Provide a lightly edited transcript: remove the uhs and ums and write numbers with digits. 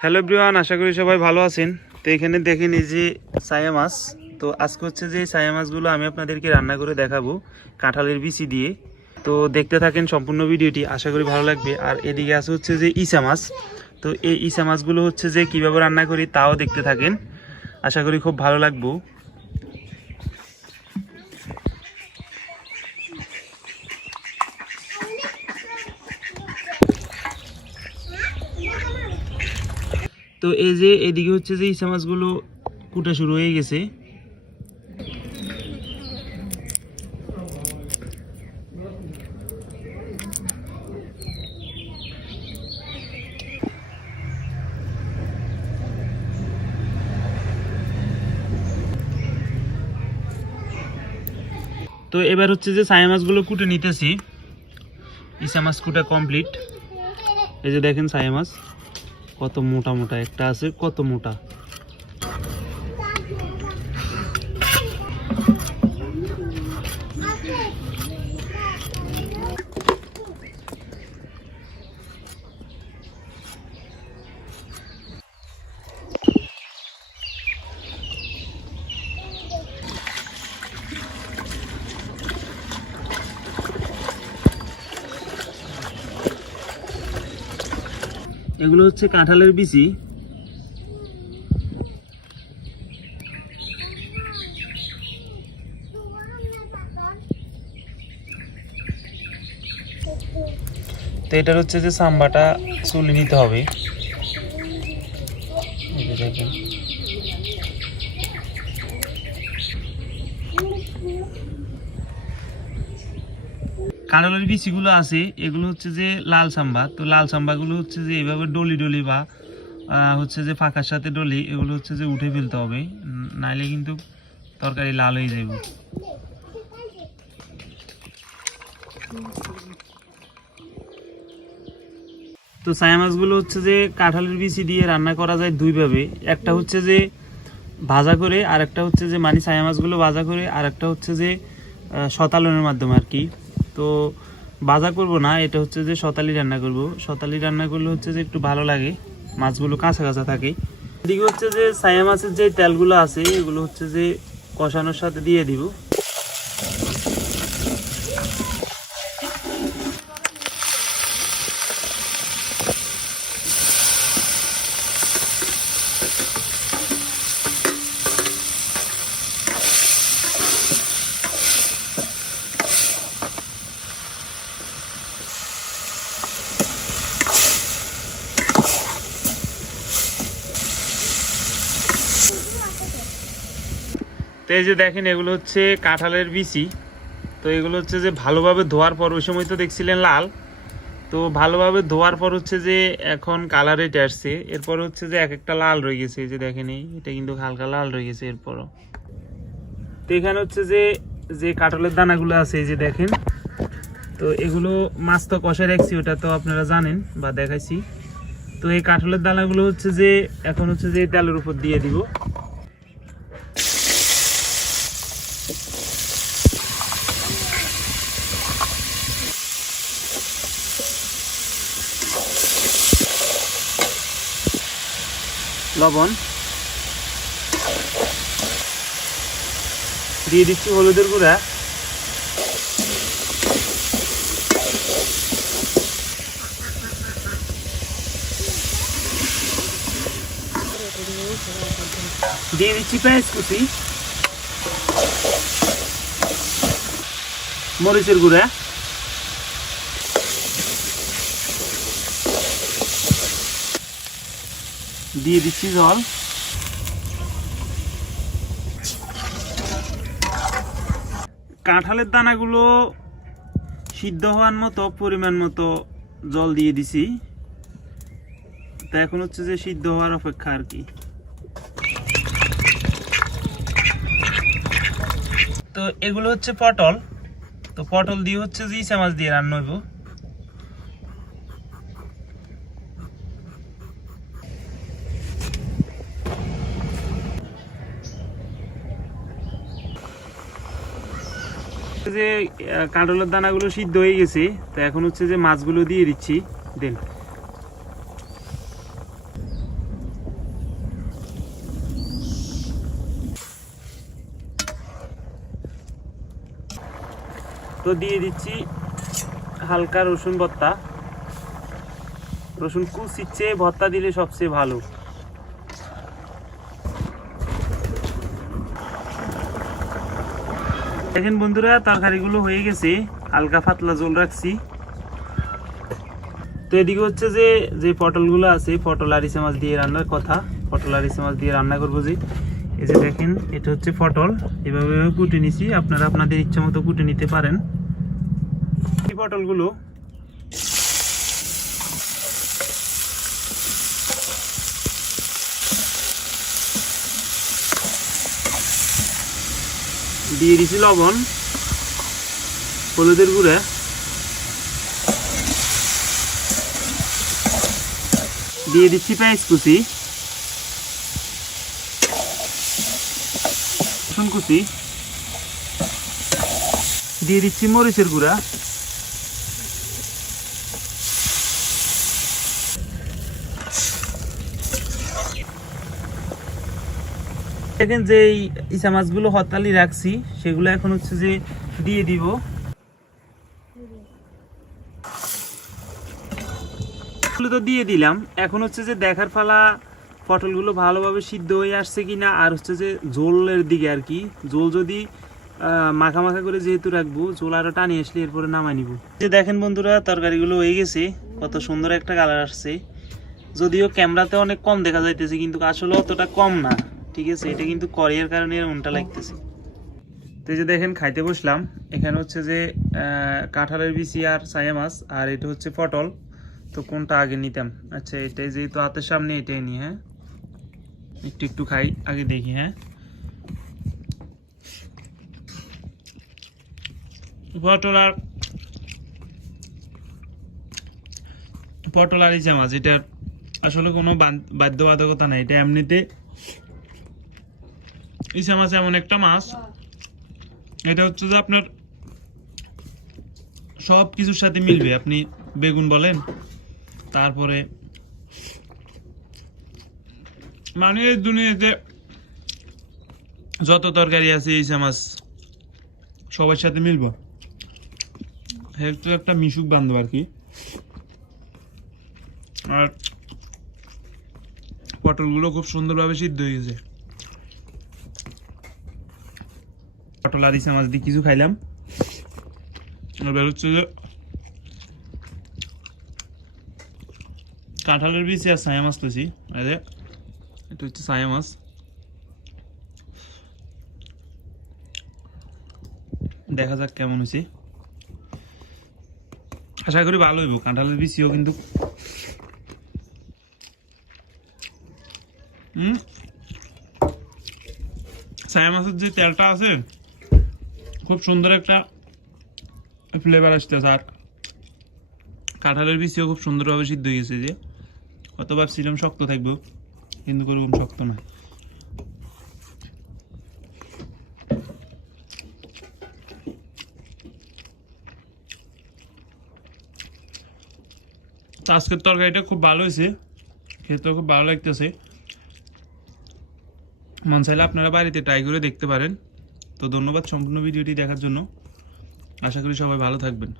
Hello everyone, আশা করি সবাই ভালো আছেন। তো এখানে দেখেন এই যে ছায়া মাছ। তো আজকে হচ্ছে যে ছায়া মাছগুলো আমি আপনাদেরকে রান্না করে দেখাবো কাঁঠালের বিচি দিয়ে। তো দেখতে থাকেন সম্পূর্ণ ভিডিওটি, আশা করি ভালো লাগবে। আর এদিকে আছে হচ্ছে যে ইচা মাছ। তো এই ইচা মাছগুলো হচ্ছে যে কীভাবে রান্না করি তাও দেখতে থাকেন, আশা করি খুব ভালো লাগবে। তো এই যে এদিকে হচ্ছে যে ইচা মাছগুলো কুটা শুরু হয়ে গেছে। তো এবার হচ্ছে যে ছায়া মাছগুলো কুটে নিতেছি। ইচা মাছ কুটা কমপ্লিট। এই যে দেখেন ছায়া মাছ কত মোটা মোটা, একটা আছে কত মোটা। এগুলো হচ্ছে কাঁঠালের বিচি। তো এটার হচ্ছে যে সাম্বাটা চুলে নিতে হবে। দেখেন কাঁঠালের বিচিগুলো আছে, এগুলো হচ্ছে যে লাল সাম্বা। তো লাল সাম্বাগুলো হচ্ছে যে এইভাবে ডলি ডলি বা হচ্ছে যে ফাঁকার সাথে ডলি, এগুলো হচ্ছে যে উঠে ফেলতে হবে, নাইলে কিন্তু তরকারি লাল হয়ে যাবে। তো ছায়া মাছগুলো হচ্ছে যে কাঁঠালের বিচি দিয়ে রান্না করা যায় দুইভাবে। একটা হচ্ছে যে ভাজা করে, আর একটা হচ্ছে যে মানে ছায়া মাছগুলো ভাজা করে, আর একটা হচ্ছে যে শতালনের মাধ্যমে আর কি। তো ভাজা করব না, এটা হচ্ছে যে শতালি রান্না করব। শতালি রান্না করলে হচ্ছে যে একটু ভালো লাগে, মাছগুলো কাঁচা কাঁচা থাকে। এদিকে হচ্ছে যে ছায়া মাছের যে তেলগুলো আছে এগুলো হচ্ছে যে কষানোর সাথে দিয়ে দিব। তো এই যে দেখেন এগুলো হচ্ছে কাঁঠালের বিচি। তো এগুলো হচ্ছে যে ভালোভাবে ধোয়ার পর, ওই সময় তো দেখছিলেন লাল, তো ভালোভাবে ধোয়ার পর হচ্ছে যে এখন কালার এটা আসছে। এরপর হচ্ছে যে এক একটা লাল রয়ে গেছে, এই যে দেখেন এটা কিন্তু হালকা লাল রয়ে গেছে এরপরও। তো এখানে হচ্ছে যে যে কাঁঠালের দানাগুলো আছে এই যে দেখেন। তো এগুলো মাছ তো কষায় রাখছি, ওটা তো আপনারা জানেন বা দেখাইছি। তো এই কাঁঠালের দানাগুলো হচ্ছে যে এখন হচ্ছে যে তেলের উপর দিয়ে দিব। লবণ দিয়ে দিচ্ছি, হলুদের গুঁড়া, দিয়ে দিচ্ছি পেঁয়াজ কুচি, মরিচের গুঁড়া, দিয়ে দিচ্ছি জল। কাঁঠালের দানাগুলো সিদ্ধ হওয়ার মতো পরিমাণ মতো জল দিয়ে দিছি। তো এখন হচ্ছে যে সিদ্ধ হওয়ার অপেক্ষা আর কি। তো এগুলো হচ্ছে পটল। তো পটল দিয়ে হচ্ছে যে ইচা মাছ দিয়ে রান্না হইব। যে কাঁঠালের দানাগুলো সিদ্ধ হয়ে গেছে, তো এখন হচ্ছে যে মাছগুলো দিয়ে দিচ্ছি। দেন তো দিয়ে দিচ্ছি হালকা রসুন ভর্তা। রসুন কুচির চেয়ে ভর্তা দিলে সবচেয়ে ভালো। দেখেন বন্ধুরা, তরকারিগুলো হয়ে গেছে, হালকা পাতলা ঝোল রাখছি। তো এদিকে হচ্ছে যে যে পটলগুলো আছে, পটল আর ইসে মাছ দিয়ে রান্নার কথা, পটল আর ইসে মাছ দিয়ে রান্না করবো। যে এই যে দেখেন, এটা হচ্ছে পটল, এভাবে কুটে নিছি। আপনারা আপনাদের ইচ্ছা মতো কুটে নিতে পারেন। এই পটলগুলো দিয়ে দিছি লবণ, হলুদের গুঁড়া, দিয়ে দিচ্ছি পেঁয়াজ কুচি, রসুন কুচি, দিয়ে দিচ্ছি মরিচের গুঁড়া, দেখেন যে ইসা মাছগুলো হতালি রাখছি সেগুলো এখন হচ্ছে যে দিয়ে দিব। তো দিয়ে দিলাম। এখন হচ্ছে যে দেখার পালা পটলগুলো ভালোভাবে সিদ্ধ হয়ে আসছে কিনা, আর হচ্ছে যে ঝোলের দিকে আর কি। ঝোল যদি মাখা মাখা করে যেহেতু রাখবো, ঝোল আরো টানি আসলে এরপরে নামাই নিব। যে দেখেন বন্ধুরা, তরকারিগুলো হয়ে গেছে, কত সুন্দর একটা কালার আসছে। যদিও ক্যামেরাতে অনেক কম দেখা যাইতেছে, কিন্তু আসলে অতটা কম না, ঠিক আছে। এটা কিন্তু করিয়ার কারণে এরকমটা লাগতেছে। তো এই যে দেখেন, খাইতে বসলাম। এখানে হচ্ছে যে কাঁঠালের বিচি আর ছায়া মাছ, আর এটা হচ্ছে পটল। তো কোনটা আগে নিতাম? আচ্ছা, এটাই যেহেতু হাতের সামনে, এটাই নিই। হ্যাঁ, একটু একটু খাই, আগে দেখি। হ্যাঁ, পটল আর ইচা মাছ, এটার আসলে কোনো বাধ্যবাধকতা নাই। এটা এমনিতে ইচা মাছ এমন একটা মাছ, এটা হচ্ছে যে আপনার সব কিছুর সাথে মিলবে। আপনি বেগুন বলেন, তারপরে মানে দুনিয়াতে যত তরকারি আছে, ইচা মাছ সবার সাথে মিলবো। একটু একটা মিশুক বান্ধব আর কি। আর পটলগুলো খুব সুন্দরভাবে সিদ্ধ হয়ে গেছে। পটল আর ইচা মাছ দিয়ে কিছু খাইলাম। এবার হচ্ছে যে কাঁঠালের বিচি আর ছায়া মাছ লইছি। এটা হচ্ছে ছায়া মাছ। দেখা যাক কেমন হয়েছে। আশা করি ভালো হইব। কাঁঠালের বিচিও কিন্তু ছায়া মাছের যে তেলটা আছে, খুব সুন্দর একটা ফ্লেভার আসতেছে। আর কাঁঠালের বিচিও খুব সুন্দরভাবে সিদ্ধ হয়ে গেছে। যে কত ভাবছিলাম শক্ত থাকবো, কিন্তু কোনোরকম শক্ত না। আজকের তরকারিটা খুব ভালো হয়েছে, খেতেও খুব ভালো লাগতেছে। মন চাইলে আপনারা বাড়িতে ট্রাই করে দেখতে পারেন। তো ধন্যবাদ সম্পূর্ণ ভিডিওটি দেখার জন্য। আশা করি সবাই ভালো থাকবেন।